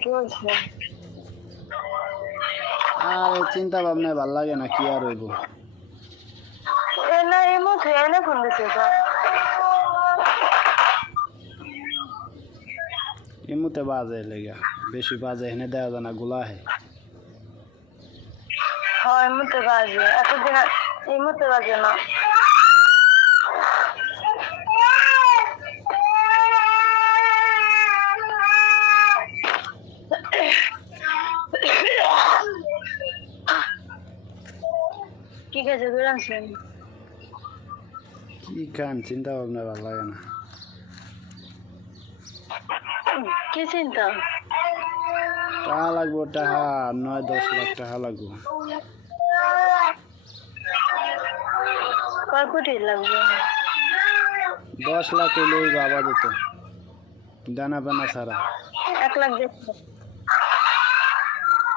কি হয়েছে? আর চিন্তা ভাবনা ভাল লাগে না, কি আর হইব। এনে এমুতে এনে ফোন দিছে তো। এমুতে বাজে লেগা, বেশি বাজে এনে দেওয়া যায় না, গুলা হে। হ্যাঁ এমুতে বাজে, এতদিন এমুতে বাজে না। কি কাজে বেরানছেন? কি খান, চিন্তা ভাবনা ভাল লাগে না। কি চিন্তা? টাকা লাগবো, টাকা 9-10 লাখ টাকা লাগবো। কয় কোটি লাগবে? 10 লাখ হইলেই বাবা দিত, দানা পানা ছাড়া। 1 লাখ দিয়ে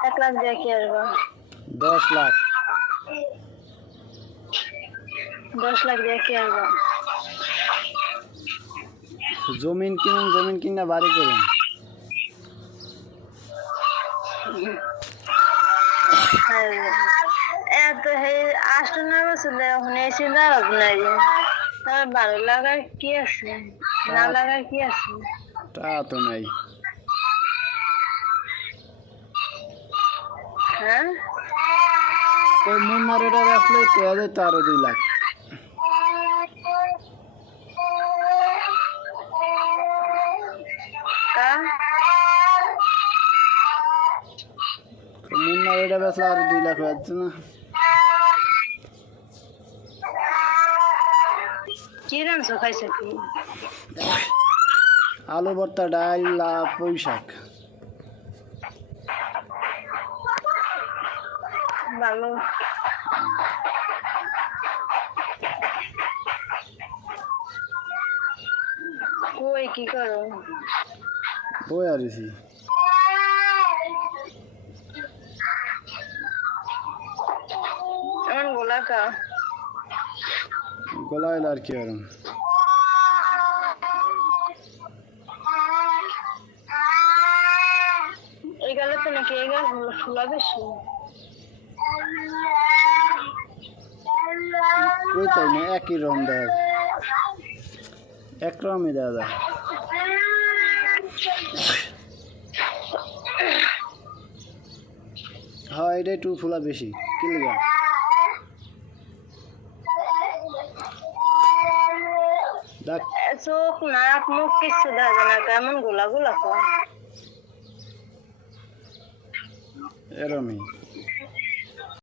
1 লাখ দিয়ে কি আসবো? 10 লাখ। 10 লাখ দিয়ে কি আসবো? জমিন কিনুন, জমিন কিনা বাড়ি করুন। এত আসলে ওখানে চিন্তা ভাবনা তার 12 লাগার কি আছে, না লাগার কি আছে? তা তো নাই। হ্যাঁ কই মুন্নারেটা রাখলে তো আরে তো আরো 2 লাখ। মুন্নারেটা বেচলে আরো 2 লাখ হচ্ছে না। কি রান্না খাইছে কি? আলু ভর্তা, ডাল, পুঁই শাক। ভালো। কই কি করো? বই আরিছি। আমার গোলাকা গলায় আর কি আর এই গালে তো নাকি এই গাল ফুলা বেশি। কই তাই না, একই রকম দেয়, একরকমই দেওয়া যায়। হ্যাঁ এটা একটু ফুলা বেশি, কি লিগা? দেখ চোখ নাক মুখ কিছু দেখা যায় না, কেমন গোলা গোলা কর। এরমই।